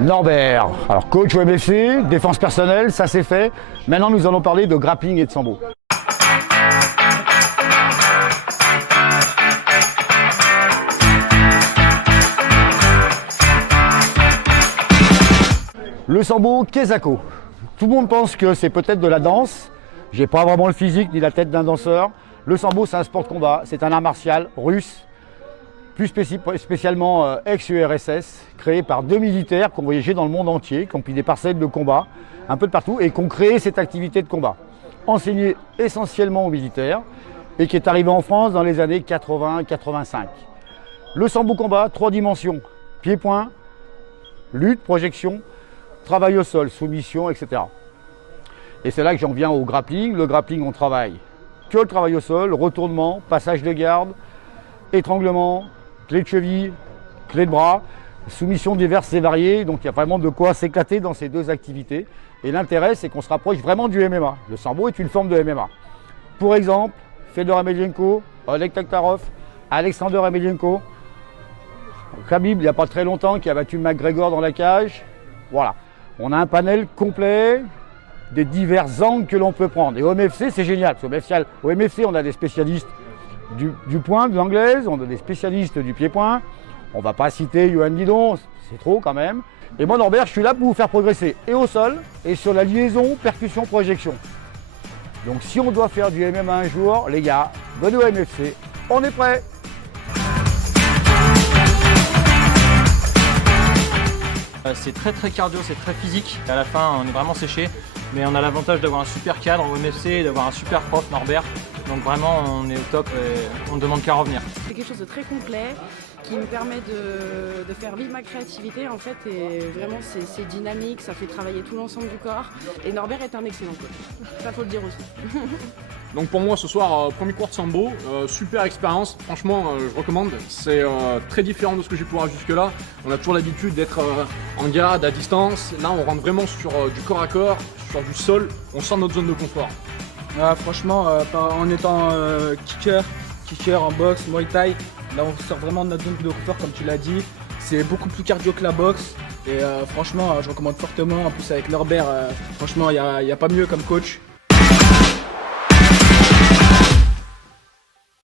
Norbert, alors coach au MFC, défense personnelle, ça c'est fait. Maintenant nous allons parler de grappling et de sambo. Le sambo Kezako. Tout le monde pense que c'est peut-être de la danse. J'ai pas vraiment le physique ni la tête d'un danseur. Le sambo c'est un sport de combat, c'est un art martial russe. Plus spécialement ex-URSS, créé par 2 militaires qui ont voyagé dans le monde entier, qui ont pris des parcelles de combat, un peu de partout, et qui ont créé cette activité de combat, enseignée essentiellement aux militaires, et qui est arrivée en France dans les années 80-85. Le sambo combat, 3 dimensions, pied-point, lutte, projection, travail au sol, soumission, etc. Et c'est là que j'en viens au grappling. Le grappling, on travaille que le travail au sol, retournement, passage de garde, étranglement, clé de cheville, clé de bras, soumission diverses et variées. Donc il y a vraiment de quoi s'éclater dans ces 2 activités. Et l'intérêt, c'est qu'on se rapproche vraiment du MMA. Le sambo est une forme de MMA. Pour exemple, Fedor Emelianenko, Oleg Taktarov, Alexander Emelianenko, Khabib, il n'y a pas très longtemps, qui a battu McGregor dans la cage. Voilà. On a un panel complet des divers angles que l'on peut prendre. Et au MFC, c'est génial. Au MFC, on a des spécialistes du point, de l'anglaise, on a des spécialistes du pied-point. On ne va pas citer Johan Guidon, c'est trop quand même. Et moi, Norbert, je suis là pour vous faire progresser et au sol, et sur la liaison, percussion, projection. Donc si on doit faire du MMA un jour, les gars, venez au MFC, on est prêts. C'est très cardio, c'est très physique. À la fin, on est vraiment séché. Mais on a l'avantage d'avoir un super cadre au MFC, d'avoir un super prof, Norbert. Donc vraiment, on est au top et on ne demande qu'à revenir. C'est quelque chose de très complet qui nous permet de faire vivre ma créativité en fait. Et vraiment, c'est dynamique, ça fait travailler tout l'ensemble du corps. Et Norbert est un excellent coach. Ça, faut le dire aussi. Donc pour moi ce soir, premier cours de sambo, super expérience, franchement je recommande, c'est très différent de ce que j'ai pu voir jusque là. On a toujours l'habitude d'être en garde, à distance, là on rentre vraiment sur du corps à corps, sur du sol, on sort de notre zone de confort. Franchement, en étant kicker en boxe, Muay Thai, là on sort vraiment de notre zone de confort comme tu l'as dit, c'est beaucoup plus cardio que la boxe et franchement je recommande fortement, en plus avec Norbert, franchement il n'y a pas mieux comme coach.